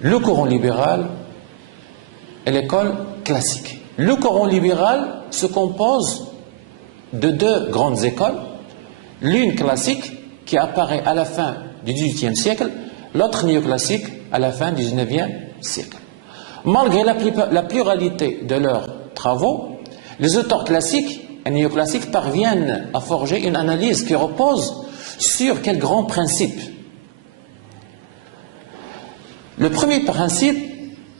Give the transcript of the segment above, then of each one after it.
le courant libéral et l'école classique. Le courant libéral se compose de deux grandes écoles, l'une classique qui apparaît à la fin du XVIIIe siècle, l'autre néoclassique à la fin du XIXe siècle. Malgré la pluralité de leurs travaux, les auteurs classiques et néoclassiques parviennent à forger une analyse qui repose sur quels grands principes. Le premier principe,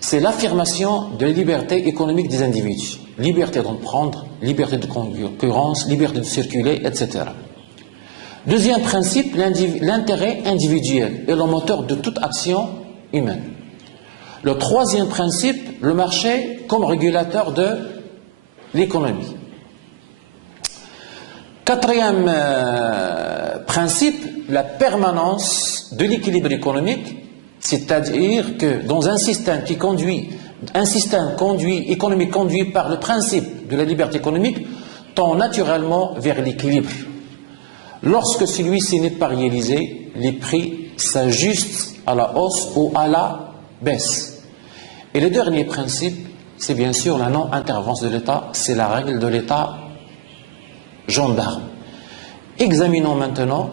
c'est l'affirmation de la liberté économique des individus. Liberté d'emprunter, liberté de concurrence, liberté de circuler, etc. Deuxième principe, l'intérêt individuel est le moteur de toute action humaine. Le troisième principe, le marché comme régulateur de l'économie. Quatrième principe, la permanence de l'équilibre économique, c'est-à-dire que dans un système économique conduit par le principe de la liberté économique tend naturellement vers l'équilibre. Lorsque celui-ci n'est pas réalisé, les prix s'ajustent à la hausse ou à la baisse. Et le dernier principe, c'est bien sûr la non-intervention de l'État, c'est la règle de l'État gendarme. Examinons maintenant,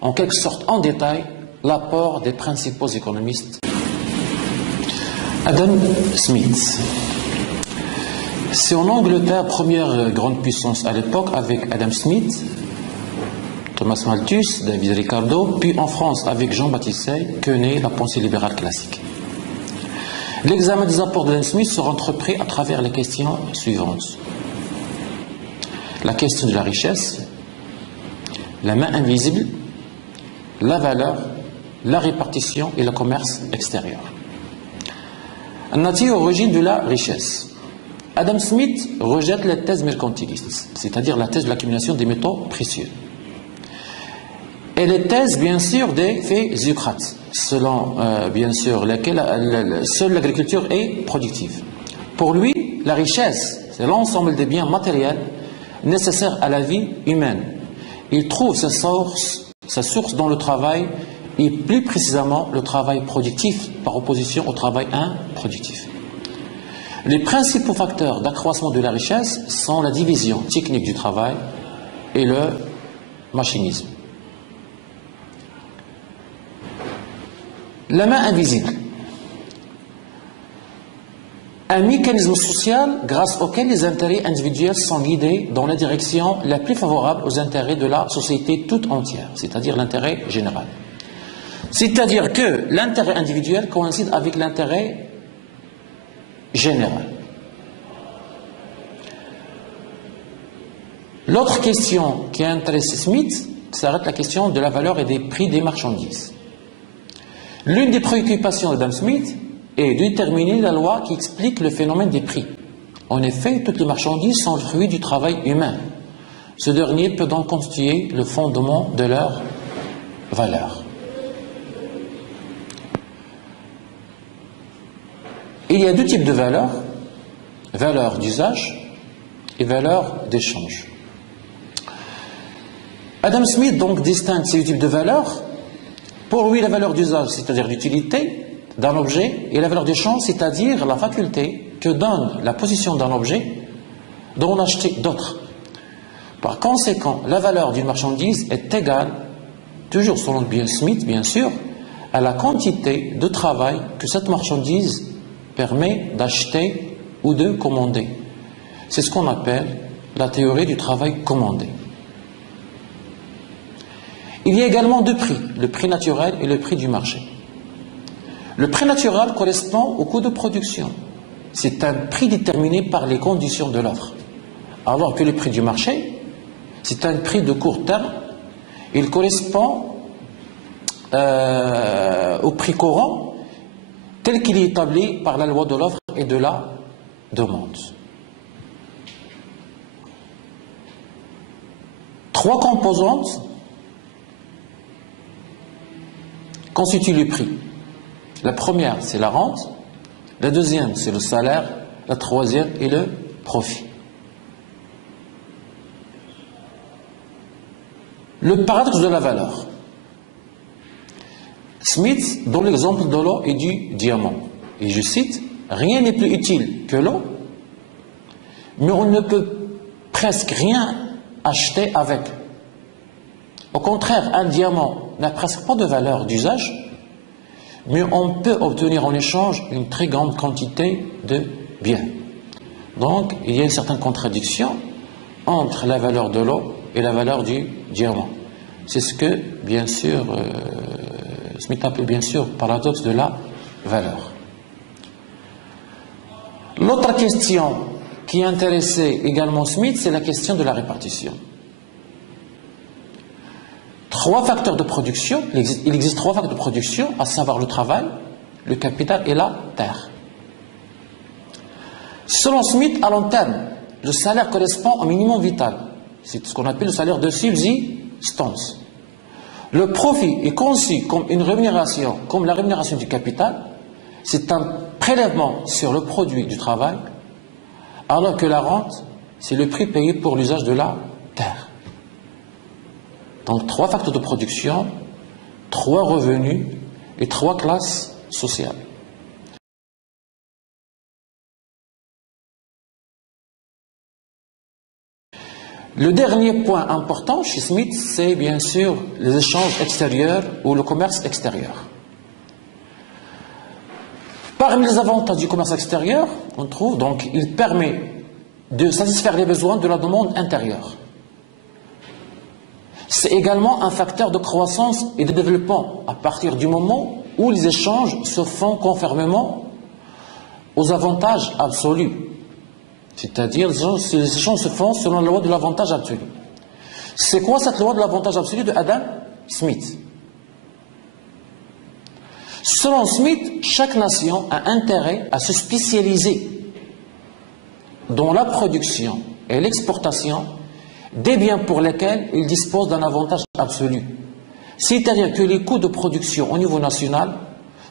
en quelque sorte en détail, l'apport des principaux économistes. Adam Smith. C'est en Angleterre, première grande puissance à l'époque, avec Adam Smith, Thomas Malthus, David Ricardo, puis en France avec Jean-Baptiste Say, que naît la pensée libérale classique. L'examen des apports d'Adam Smith sera entrepris à travers les questions suivantes. La question de la richesse, la main invisible, la valeur, la répartition et le commerce extérieur. Un attire aux origines de la richesse. Adam Smith rejette les thèses mercantilistes, c'est-à-dire la thèse de l'accumulation des métaux précieux. Et les thèses, bien sûr, des faits Socrate, selon, bien sûr, lesquelles seule l'agriculture est productive. Pour lui, la richesse, c'est l'ensemble des biens matériels nécessaires à la vie humaine. Il trouve sa source dans le travail, et plus précisément le travail productif par opposition au travail improductif. Les principaux facteurs d'accroissement de la richesse sont la division technique du travail et le machinisme. La main invisible. Un mécanisme social grâce auquel les intérêts individuels sont guidés dans la direction la plus favorable aux intérêts de la société toute entière, c'est-à-dire l'intérêt général. C'est-à-dire que l'intérêt individuel coïncide avec l'intérêt général. L'autre question qui intéresse Smith, ça reste la question de la valeur et des prix des marchandises. L'une des préoccupations d'Adam Smith est de déterminer la loi qui explique le phénomène des prix. En effet, toutes les marchandises sont le fruit du travail humain. Ce dernier peut donc constituer le fondement de leur valeur. Il y a deux types de valeurs, valeur d'usage et valeur d'échange. Adam Smith donc distingue ces deux types de valeurs. Pour lui, la valeur d'usage, c'est-à-dire l'utilité d'un objet, et la valeur d'échange, c'est-à-dire la faculté que donne la possession d'un objet d'en acheter d'autres. Par conséquent, la valeur d'une marchandise est égale, toujours selon Smith bien sûr, à la quantité de travail que cette marchandise permet d'acheter ou de commander. C'est ce qu'on appelle la théorie du travail commandé. Il y a également deux prix, le prix naturel et le prix du marché. Le prix naturel correspond au coût de production. C'est un prix déterminé par les conditions de l'offre. Alors que le prix du marché, c'est un prix de court terme. Il correspond au prix courant tel qu'il est établi par la loi de l'offre et de la demande. Trois composantes constituent le prix. La première, c'est la rente. La deuxième, c'est le salaire. La troisième est le profit. Le paradoxe de la valeur. Smith donne l'exemple de l'eau et du diamant. Et je cite, « Rien n'est plus utile que l'eau, mais on ne peut presque rien acheter avec. Au contraire, un diamant n'a presque pas de valeur d'usage, mais on peut obtenir en échange une très grande quantité de biens. » Donc, il y a une certaine contradiction entre la valeur de l'eau et la valeur du diamant. C'est ce que, bien sûr, Smith appelle bien sûr paradoxe de la valeur. L'autre question qui intéressait également Smith, c'est la question de la répartition. Trois facteurs de production, il existe trois facteurs de production, à savoir le travail, le capital et la terre. Selon Smith, à long terme, le salaire correspond au minimum vital. C'est ce qu'on appelle le salaire de subsistance. Le profit est conçu comme une rémunération, comme la rémunération du capital. C'est un prélèvement sur le produit du travail, alors que la rente, c'est le prix payé pour l'usage de la terre. Donc, trois facteurs de production, trois revenus et trois classes sociales. Le dernier point important chez Smith, c'est bien sûr les échanges extérieurs ou le commerce extérieur. Parmi les avantages du commerce extérieur, on trouve donc il permet de satisfaire les besoins de la demande intérieure. C'est également un facteur de croissance et de développement à partir du moment où les échanges se font conformément aux avantages absolus. C'est-à-dire, les échanges se font selon la loi de l'avantage absolu. C'est quoi cette loi de l'avantage absolu de Adam Smith? Selon Smith, chaque nation a intérêt à se spécialiser dans la production et l'exportation des biens pour lesquels il dispose d'un avantage absolu. C'est-à-dire que les coûts de production au niveau national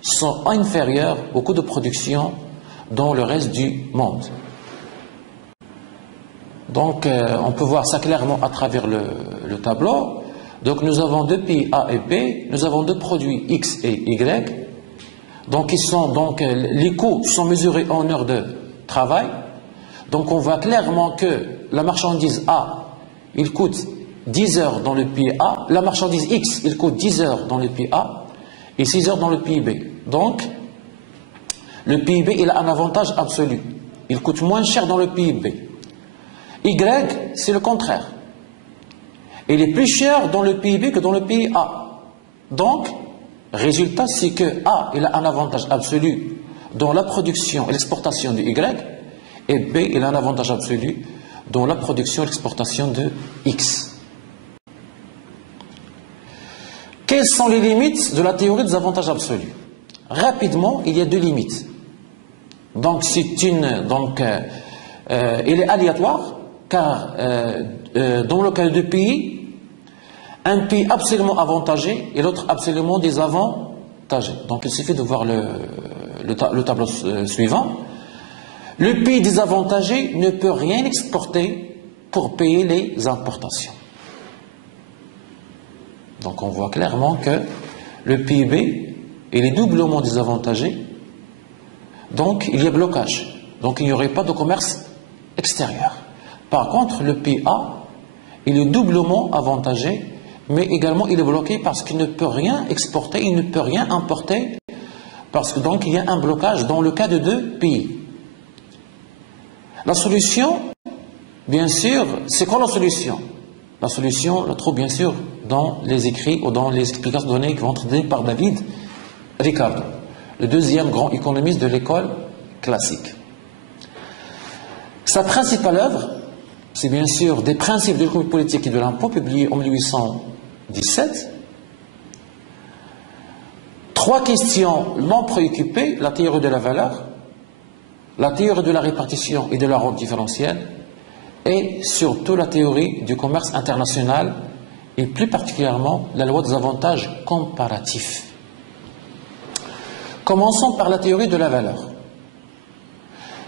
sont inférieurs aux coûts de production dans le reste du monde. Donc, on peut voir ça clairement à travers le tableau. Donc, nous avons deux pays A et B, nous avons deux produits X et Y. Donc, les coûts sont mesurés en heures de travail. Donc, on voit clairement que la marchandise A, il coûte 10 heures dans le pays A. La marchandise X, il coûte 10 heures dans le pays A et 6 heures dans le pays B. Donc, le pays B, il a un avantage absolu. Il coûte moins cher dans le pays B. Y, c'est le contraire. Il est plus cher dans le pays B que dans le pays A. Donc, résultat, c'est que A, il a un avantage absolu dans la production et l'exportation de Y, et B, il a un avantage absolu dans la production et l'exportation de X. Quelles sont les limites de la théorie des avantages absolus? Rapidement, il y a deux limites. Donc, il est aléatoire, car dans le cas de pays, un pays absolument avantagé et l'autre absolument désavantagé. Donc il suffit de voir le tableau suivant. Le pays désavantagé ne peut rien exporter pour payer les importations. Donc on voit clairement que le PIB il est doublement désavantagé. Donc il y a blocage. Donc il n'y aurait pas de commerce extérieur. Par contre, le pays A, il est doublement avantagé, mais également il est bloqué parce qu'il ne peut rien exporter, il ne peut rien importer, parce que donc il y a un blocage dans le cas de deux pays. La solution, bien sûr, c'est quoi la solution? La solution, on la trouve bien sûr dans les écrits ou dans les explications données qui vont être données par David Ricardo, le deuxième grand économiste de l'école classique. Sa principale œuvre, c'est bien sûr des principes de l'économie politique et de l'impôt, publié en 1817. Trois questions l'ont préoccupé: la théorie de la valeur, la théorie de la répartition et de la rente différentielle, et surtout la théorie du commerce international, et plus particulièrement la loi des avantages comparatifs. Commençons par la théorie de la valeur.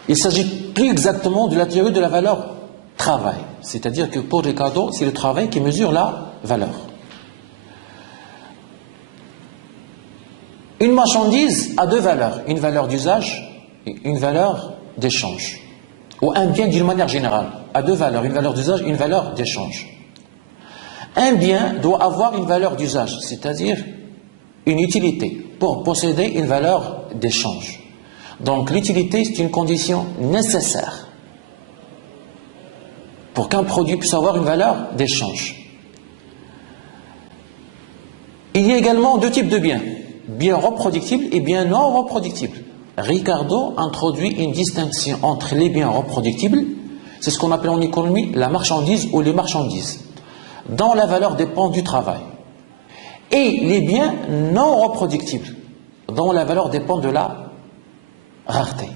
Il s'agit plus exactement de la théorie de la valeur travail. C'est-à-dire que pour Ricardo, c'est le travail qui mesure la valeur. Une marchandise a deux valeurs, une valeur d'usage et une valeur d'échange. Ou un bien d'une manière générale a deux valeurs, une valeur d'usage et une valeur d'échange. Un bien doit avoir une valeur d'usage, c'est-à-dire une utilité, pour posséder une valeur d'échange. Donc l'utilité, c'est une condition nécessaire pour qu'un produit puisse avoir une valeur d'échange. Il y a également deux types de biens, biens reproductibles et biens non reproductibles. Ricardo introduit une distinction entre les biens reproductibles, c'est ce qu'on appelle en économie la marchandise ou les marchandises, dont la valeur dépend du travail, et les biens non reproductibles, dont la valeur dépend de la rareté.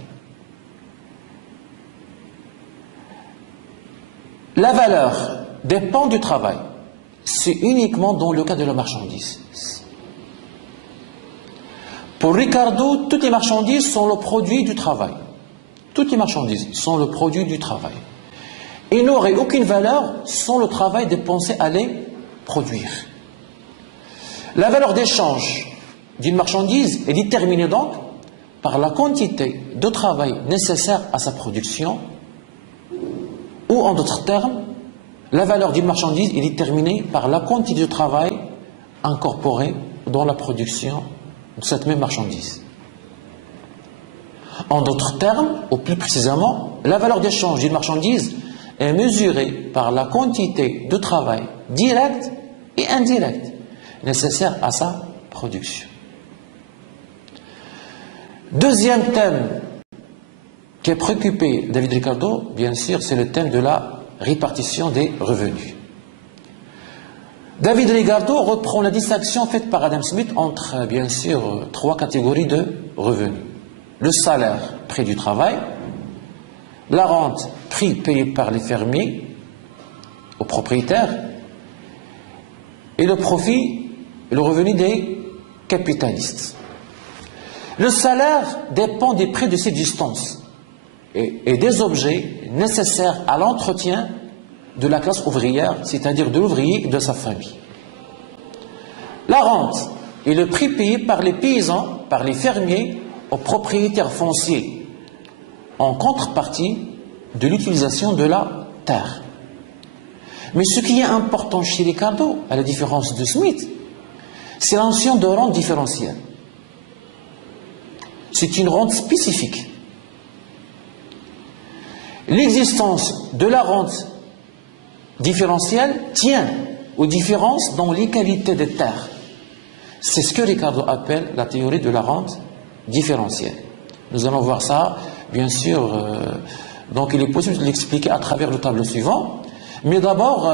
La valeur dépend du travail, c'est uniquement dans le cas de la marchandise. Pour Ricardo, toutes les marchandises sont le produit du travail. Toutes les marchandises sont le produit du travail. Et n'auraient aucune valeur sans le travail dépensé à les produire. La valeur d'échange d'une marchandise est déterminée donc par la quantité de travail nécessaire à sa production, ou en d'autres termes, la valeur d'une marchandise est déterminée par la quantité de travail incorporée dans la production de cette même marchandise. En d'autres termes, ou plus précisément, la valeur d'échange d'une marchandise est mesurée par la quantité de travail direct et indirect nécessaire à sa production. Deuxième thème qui a préoccupé David Ricardo, bien sûr, c'est le thème de la répartition des revenus. David Ricardo reprend la distinction faite par Adam Smith entre, bien sûr, trois catégories de revenus. Le salaire, prix du travail, la rente, prix payé par les fermiers aux propriétaires, et le profit, le revenu des capitalistes. Le salaire dépend des prix de subsistance et des objets nécessaires à l'entretien de la classe ouvrière, c'est-à-dire de l'ouvrier et de sa famille. La rente est le prix payé par les paysans, par les fermiers, aux propriétaires fonciers, en contrepartie de l'utilisation de la terre. Mais ce qui est important chez Ricardo, à la différence de Smith, c'est la notion de rente différentielle. C'est une rente spécifique. L'existence de la rente différentielle tient aux différences dans les qualités des terres. C'est ce que Ricardo appelle la théorie de la rente différentielle. Nous allons voir ça, bien sûr. Donc il est possible de l'expliquer à travers le tableau suivant. Mais d'abord,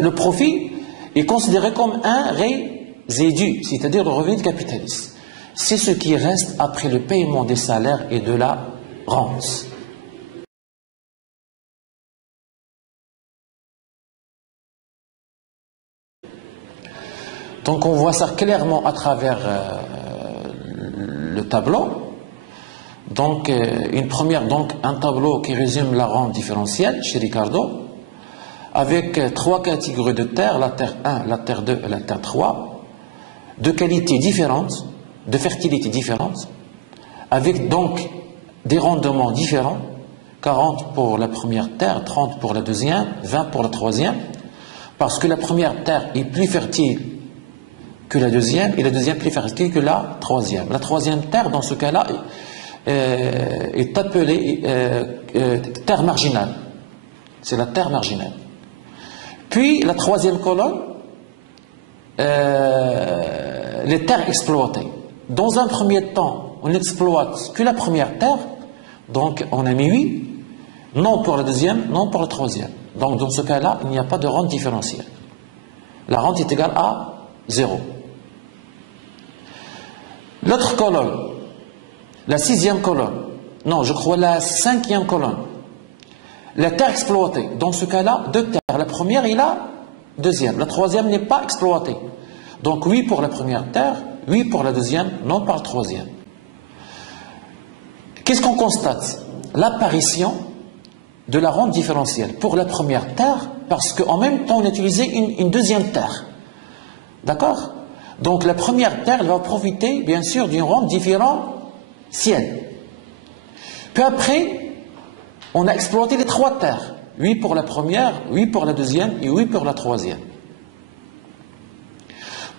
le profit est considéré comme un résidu, c'est-à-dire le revenu capitaliste. C'est ce qui reste après le paiement des salaires et de la rente. Donc on voit ça clairement à travers le tableau. Donc un tableau qui résume la rente différentielle chez Ricardo, avec trois catégories de terres, la terre 1, la terre 2 et la terre 3, de qualités différentes, de fertilité différentes, avec donc des rendements différents, 40 pour la première terre, 30 pour la deuxième, 20 pour la troisième, parce que la première terre est plus fertile que la deuxième, et la deuxième plus fertile que la troisième. La troisième terre, dans ce cas-là, est appelée terre marginale. C'est la terre marginale. Puis, la troisième colonne, les terres exploitées. Dans un premier temps, on n'exploite que la première terre, donc on a mis 8, non pour la deuxième, non pour la troisième. Donc dans ce cas-là, il n'y a pas de rente différentielle. La rente est égale à 0. L'autre colonne, la sixième colonne, non, je crois la cinquième colonne, la terre exploitée. Dans ce cas-là, deux terres, la première et la deuxième. La troisième n'est pas exploitée. Donc 8 pour la première terre, 8 pour la deuxième, non pour la troisième. Qu'est-ce qu'on constate? L'apparition de la rente différentielle pour la première terre, parce qu'en même temps on a utilisé une deuxième terre. D'accord? Donc la première terre, elle va profiter bien sûr d'une rente différentielle. Puis après, on a exploité les 3 terres. 8 pour la première, 8 pour la deuxième et 8 pour la troisième.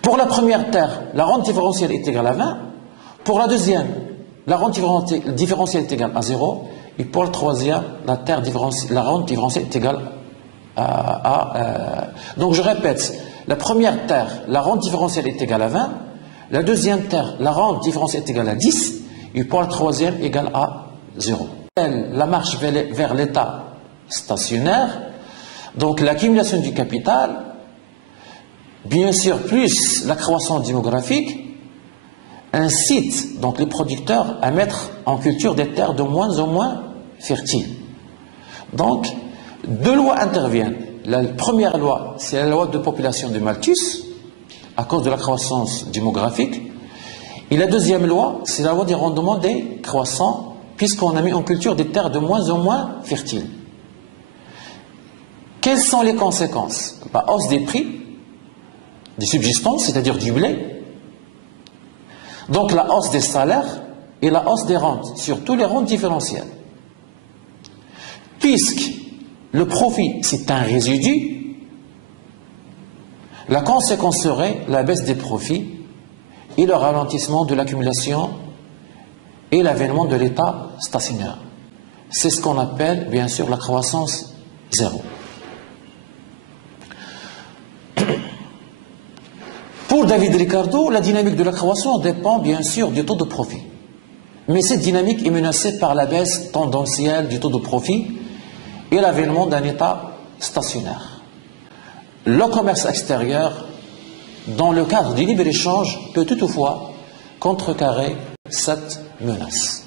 Pour la première terre, la rente différentielle est égale à 20. Pour la deuxième, la rente différentielle est égale à 0. Et pour la troisième, la rente différentielle est égale à... Donc je répète, la première terre, la rente différentielle est égale à 20. La deuxième terre, la rente différentielle est égale à 10. Et pour la troisième, égale à 0. La marche vers l'état stationnaire, donc l'accumulation du capital, bien sûr, plus la croissance démographique, incite donc les producteurs à mettre en culture des terres de moins en moins fertiles. Donc, 2 lois interviennent. La première loi, c'est la loi de population de Malthus, à cause de la croissance démographique. Et la deuxième loi, c'est la loi des rendements des croissants, puisqu'on a mis en culture des terres de moins en moins fertiles. Quelles sont les conséquences? La hausse des prix des subsistances, c'est-à-dire du blé, donc la hausse des salaires et la hausse des rentes, surtout les rentes différentielles. Puisque le profit, c'est un résidu, la conséquence serait la baisse des profits et le ralentissement de l'accumulation et l'avènement de l'état stationnaire. C'est ce qu'on appelle, bien sûr, la croissance zéro. Pour David Ricardo, la dynamique de la croissance dépend bien sûr du taux de profit. Mais cette dynamique est menacée par la baisse tendancielle du taux de profit et l'avènement d'un état stationnaire. Le commerce extérieur, dans le cadre du libre-échange, peut toutefois contrecarrer cette menace.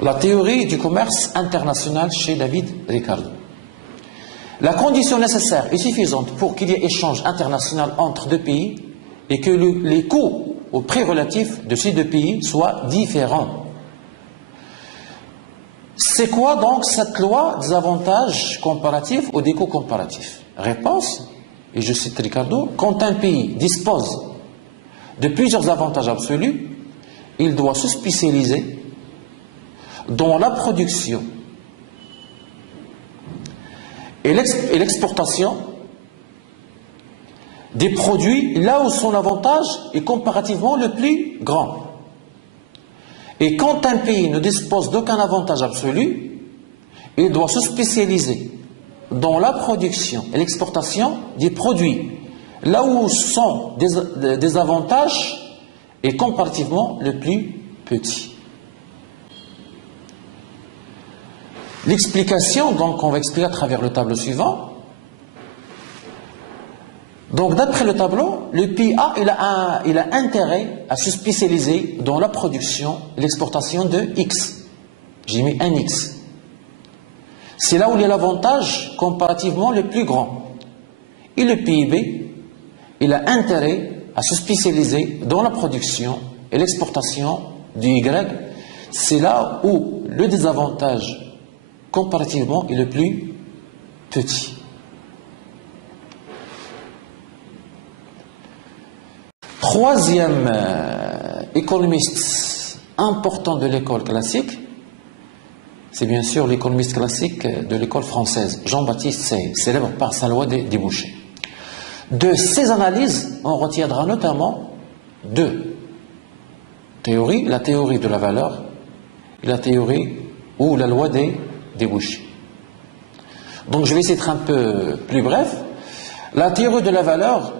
La théorie du commerce international chez David Ricardo. La condition nécessaire et suffisante pour qu'il y ait échange international entre 2 pays est que les coûts au prix relatif de ces 2 pays soient différents. C'est quoi donc cette loi des avantages comparatifs ou des coûts comparatifs? Réponse, et je cite Ricardo, quand un pays dispose de plusieurs avantages absolus, il doit se spécialiser dans la production et l'exportation des produits là où son avantage est comparativement le plus grand. Et quand un pays ne dispose d'aucun avantage absolu, il doit se spécialiser dans la production et l'exportation des produits là où sont des avantages est comparativement le plus petit. L'explication, donc, on va expliquer à travers le tableau suivant. Donc, d'après le tableau, le pays A, il a intérêt à se spécialiser dans la production et l'exportation de X. J'ai mis un X. C'est là où il y a l'avantage comparativement le plus grand. Et le pays B, il a intérêt à se spécialiser dans la production et l'exportation du Y. C'est là où le désavantage comparativement est le plus petit. Troisième économiste important de l'école classique, c'est bien sûr l'économiste classique de l'école française, Jean-Baptiste Say, célèbre par sa loi des débouchés. De ces analyses, on retiendra notamment 2 théories, la théorie de la valeur et la théorie ou la loi des débouchés. Donc je vais essayer d'être un peu plus bref. La théorie de la valeur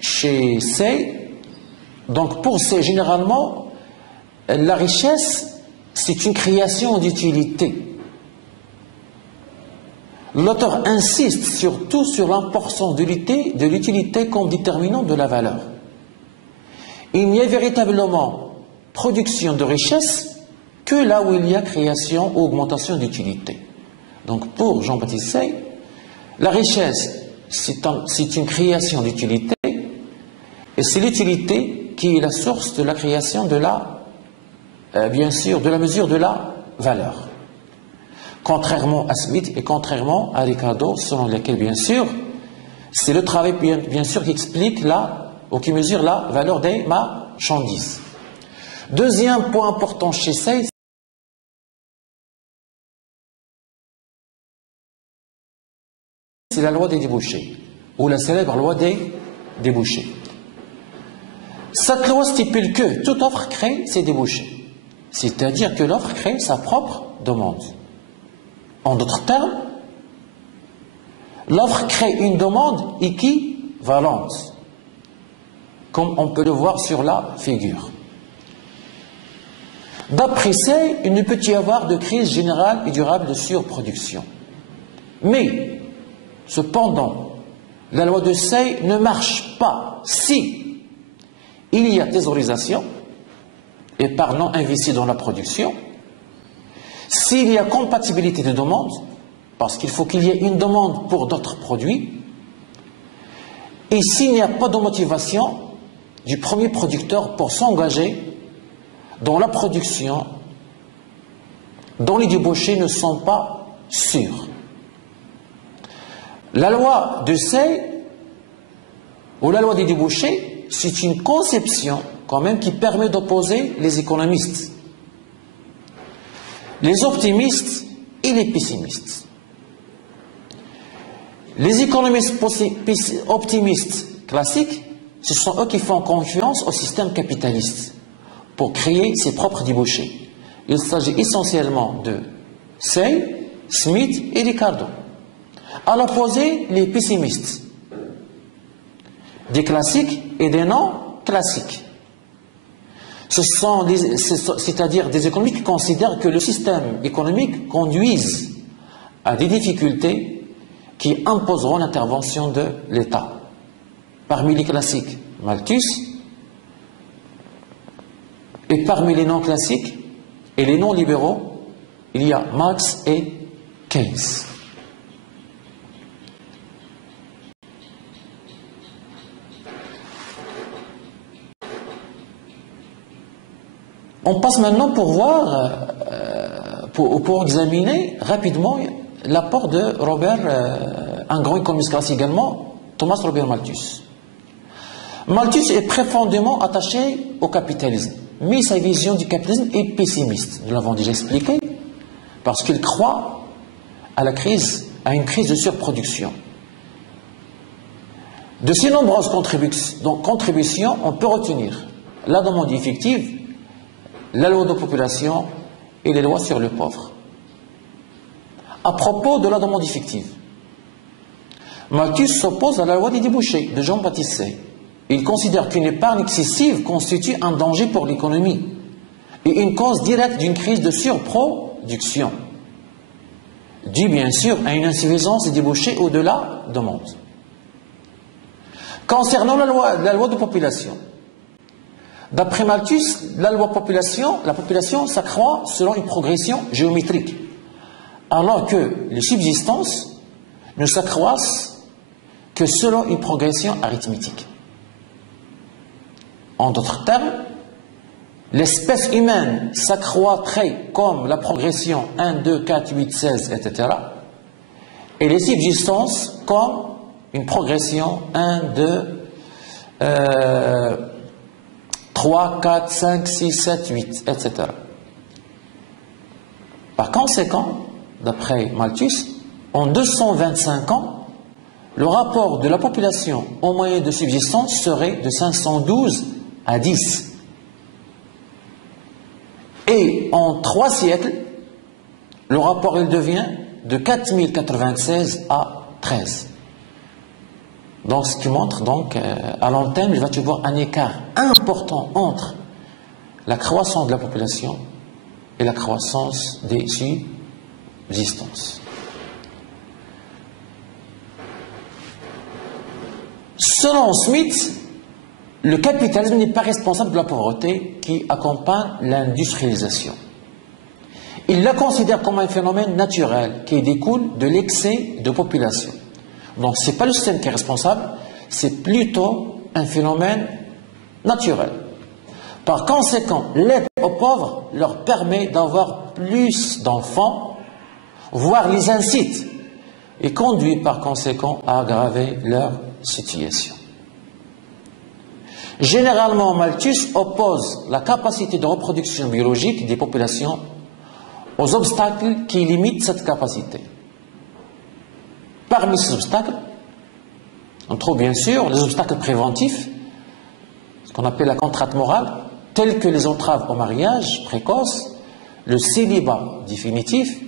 chez Say, donc pour Say, généralement, la richesse, c'est une création d'utilité. L'auteur insiste surtout sur l'importance de l'utilité comme déterminant de la valeur. Il n'y a véritablement production de richesse que là où il y a création ou augmentation d'utilité. Donc pour Jean-Baptiste Say, la richesse, c'est une création d'utilité, et c'est l'utilité qui est la source de la création de bien sûr, de la mesure de la valeur. Contrairement à Smith et contrairement à Ricardo, selon lesquels, bien sûr, C'est le travail, bien sûr, qui explique ou qui mesure la valeur des marchandises. Deuxième point important chez Say, c'est la loi des débouchés, ou la célèbre loi des débouchés. Cette loi stipule que toute offre crée ses débouchés, c'est-à-dire que l'offre crée sa propre demande. En d'autres termes, l'offre crée une demande équivalente, comme on peut le voir sur la figure. D'après Say, il ne peut y avoir de crise générale et durable de surproduction. Mais, cependant, la loi de Say ne marche pas si il y a thésaurisation, et par non investi dans la production, s'il y a compatibilité de demande, parce qu'il faut qu'il y ait une demande pour d'autres produits, et s'il n'y a pas de motivation du premier producteur pour s'engager dans la production dont les débouchés ne sont pas sûrs. La loi de Say, ou la loi des débouchés, c'est une conception quand même qui permet d'opposer les économistes, les optimistes et les pessimistes. Les économistes optimistes classiques, ce sont eux qui font confiance au système capitaliste pour créer ses propres débouchés. Il s'agit essentiellement de Say, Smith et Ricardo. À l'opposé, les pessimistes, des classiques et des non-classiques. C'est-à-dire des économistes qui considèrent que le système économique conduise à des difficultés qui imposeront l'intervention de l'État. Parmi les classiques, Malthus, et parmi les non-classiques et les non-libéraux, il y a Marx et Keynes. On passe maintenant pour voir, pour examiner rapidement l'apport de Robert, un grand économiste classique également, Thomas Robert Malthus. Malthus est profondément attaché au capitalisme, mais sa vision du capitalisme est pessimiste. Nous l'avons déjà expliqué, parce qu'il croit à une crise de surproduction. De ces nombreuses contributions, on peut retenir la demande effective, la loi de population et les lois sur le pauvre. À propos de la demande effective, Malthus s'oppose à la loi des débouchés de Jean-Baptiste Say. Il considère qu'une épargne excessive constitue un danger pour l'économie et une cause directe d'une crise de surproduction, due bien sûr à une insuffisance des débouchés ou de la demande. Concernant la loi de population, d'après Malthus, la population s'accroît selon une progression géométrique, alors que les subsistances ne s'accroissent que selon une progression arithmétique. En d'autres termes, l'espèce humaine s'accroîtrait comme la progression 1, 2, 4, 8, 16, etc. Et les subsistances comme une progression 1, 2, 3, 4, 5, 6, 7, 8, etc. Par conséquent, d'après Malthus, en 225 ans, le rapport de la population au moyen de subsistance serait de 512 à 10. Et en 3 siècles, le rapport il devient de 4096 à 13. Donc, ce qui montre, donc, à long terme, il va y avoir un écart important entre la croissance de la population et la croissance des subsistances. Selon Smith, le capitalisme n'est pas responsable de la pauvreté qui accompagne l'industrialisation. Il la considère comme un phénomène naturel qui découle de l'excès de population. Donc, ce n'est pas le système qui est responsable, c'est plutôt un phénomène naturel. Par conséquent, l'aide aux pauvres leur permet d'avoir plus d'enfants, voire les incite et conduit par conséquent à aggraver leur situation. Généralement, Malthus oppose la capacité de reproduction biologique des populations aux obstacles qui limitent cette capacité. Parmi ces obstacles, on trouve bien sûr les obstacles préventifs, ce qu'on appelle la contrainte morale, tels que les entraves au mariage précoce, le célibat définitif,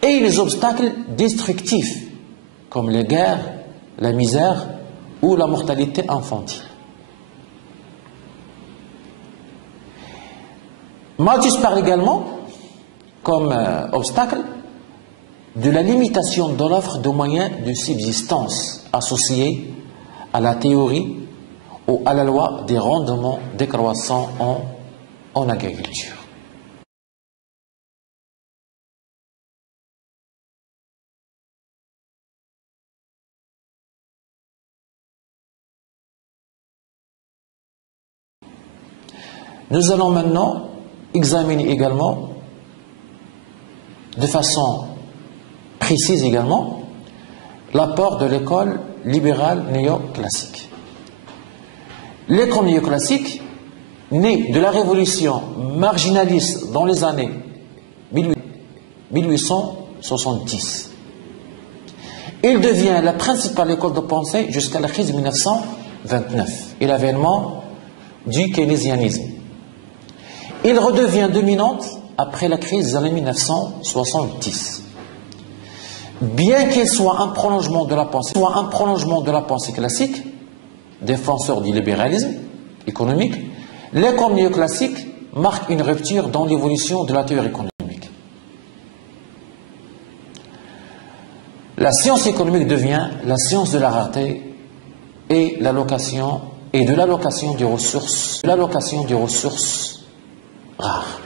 et les obstacles destructifs, comme les guerres, la misère ou la mortalité infantile. Malthus parle également, comme obstacle, de la limitation de l'offre de moyens de subsistance associée à la théorie ou à la loi des rendements décroissants en agriculture. Nous allons maintenant examiner également, de façon précise également, l'apport de l'école libérale néoclassique. L'école néoclassique, née de la révolution marginaliste dans les années 1870, il devient la principale école de pensée jusqu'à la crise de 1929 et l'avènement du keynésianisme. Il redevient dominante après la crise des années 1970. Bien qu'il soit un prolongement de la pensée classique, défenseur du libéralisme économique, l'école néoclassique marque une rupture dans l'évolution de la théorie économique. La science économique devient la science de la rareté et de l'allocation des ressources rares.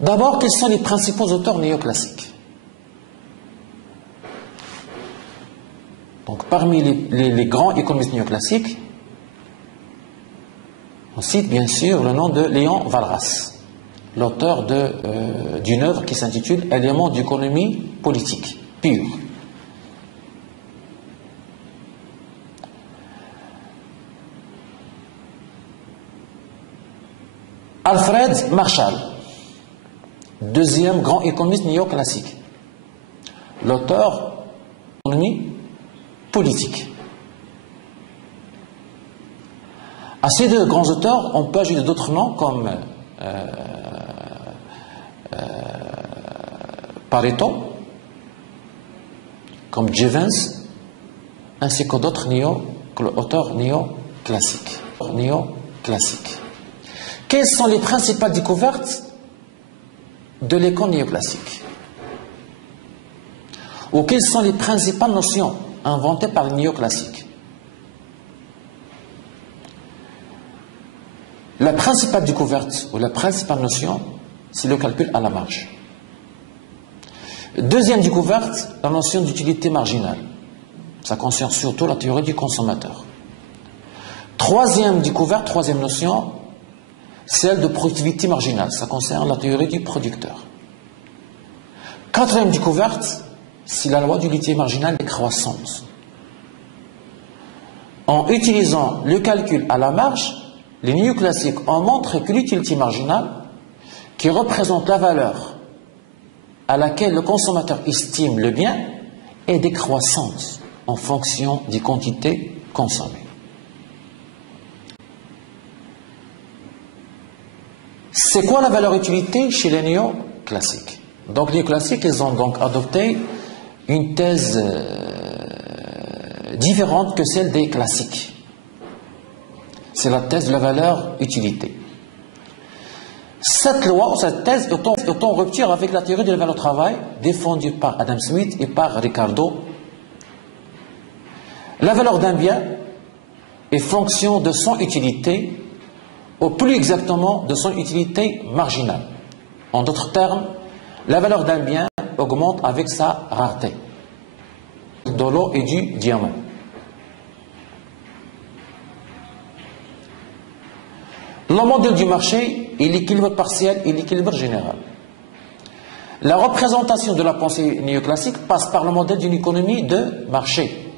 D'abord, quels sont les principaux auteurs néoclassiques? Donc, parmi les grands économistes néoclassiques, on cite bien sûr le nom de Léon Walras, l'auteur d'une œuvre qui s'intitule Éléments d'économie politique pure. Alfred Marshall, deuxième grand économiste néoclassique, l'auteur d'économie politique. À ces deux grands auteurs, on peut ajouter d'autres noms comme Pareto, comme Jevons, ainsi que d'autres auteurs néoclassiques. Quelles sont les principales découvertes de l'école néoclassique? Ou quelles sont les principales notions inventées par les néoclassiques? La principale découverte ou la principale notion, c'est le calcul à la marge. Deuxième découverte, la notion d'utilité marginale. Ça concerne surtout la théorie du consommateur. Troisième découverte, troisième notion, celle de productivité marginale. Ça concerne la théorie du producteur. Quatrième découverte, c'est la loi d'utilité marginale décroissante. En utilisant le calcul à la marge, les néoclassiques ont montré que l'utilité marginale, qui représente la valeur à laquelle le consommateur estime le bien, est décroissante en fonction des quantités consommées. C'est quoi la valeur utilité chez les néoclassiques? Donc les néoclassiques, ils ont donc adopté une thèse différente que celle des classiques. C'est la thèse de la valeur utilité. Cette loi, cette thèse est en rupture avec la théorie de la valeur travail défendue par Adam Smith et par Ricardo. La valeur d'un bien est fonction de son utilité, ou plus exactement de son utilité marginale. En d'autres termes, la valeur d'un bien augmente avec sa rareté, de l'eau et du diamant. Le modèle du marché est l'équilibre partiel et l'équilibre général. La représentation de la pensée néoclassique passe par le modèle d'une économie de marché.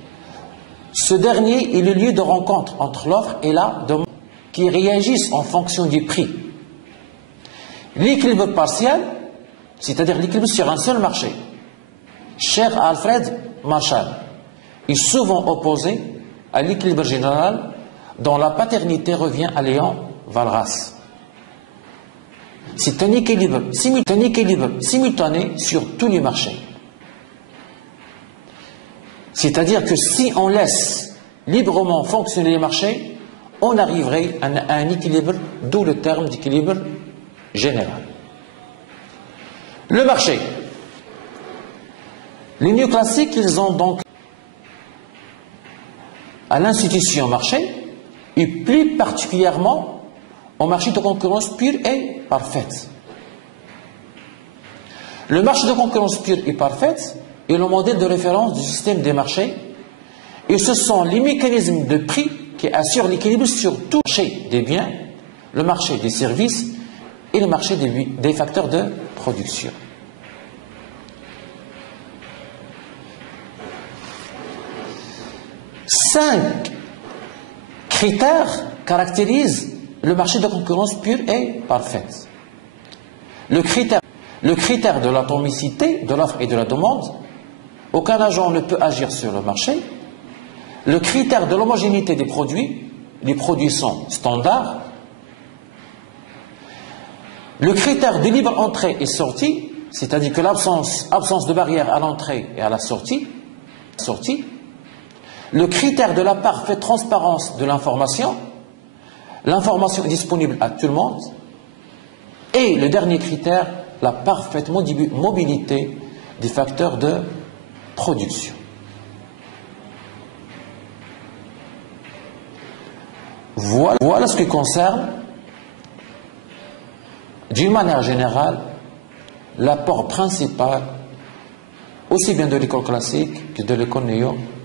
Ce dernier est le lieu de rencontre entre l'offre et la demande qui réagissent en fonction du prix. L'équilibre partiel, c'est-à-dire l'équilibre sur un seul marché, cher à Alfred Marshall, est souvent opposé à l'équilibre général dont la paternité revient à Léon Walras. C'est un équilibre simultané sur tous les marchés. C'est-à-dire que si on laisse librement fonctionner les marchés, on arriverait à un équilibre, d'où le terme d'équilibre général. Le marché. Les néoclassiques, ils ont donc à l'institution marché, et plus particulièrement au marché de concurrence pure et parfaite. Le marché de concurrence pure et parfaite est le modèle de référence du système des marchés, et ce sont les mécanismes de prix qui assurent l'équilibre sur tout le marché des biens, le marché des services et le marché des facteurs de production. Cinq critères caractérisent le marché de concurrence pure et parfaite. Le critère de l'atomicité de l'offre et de la demande, aucun agent ne peut agir sur le marché. Le critère de l'homogénéité des produits, les produits sont standards. Le critère de libre entrée et sortie, c'est-à-dire que l'absence de barrière à l'entrée et à la sortie. Le critère de la parfaite transparence de l'information, l'information est disponible à tout le monde. Et le dernier critère, la parfaite mobilité des facteurs de production. Voilà ce qui concerne, d'une manière générale, l'apport principal, aussi bien de l'école classique que de l'école néo-classique.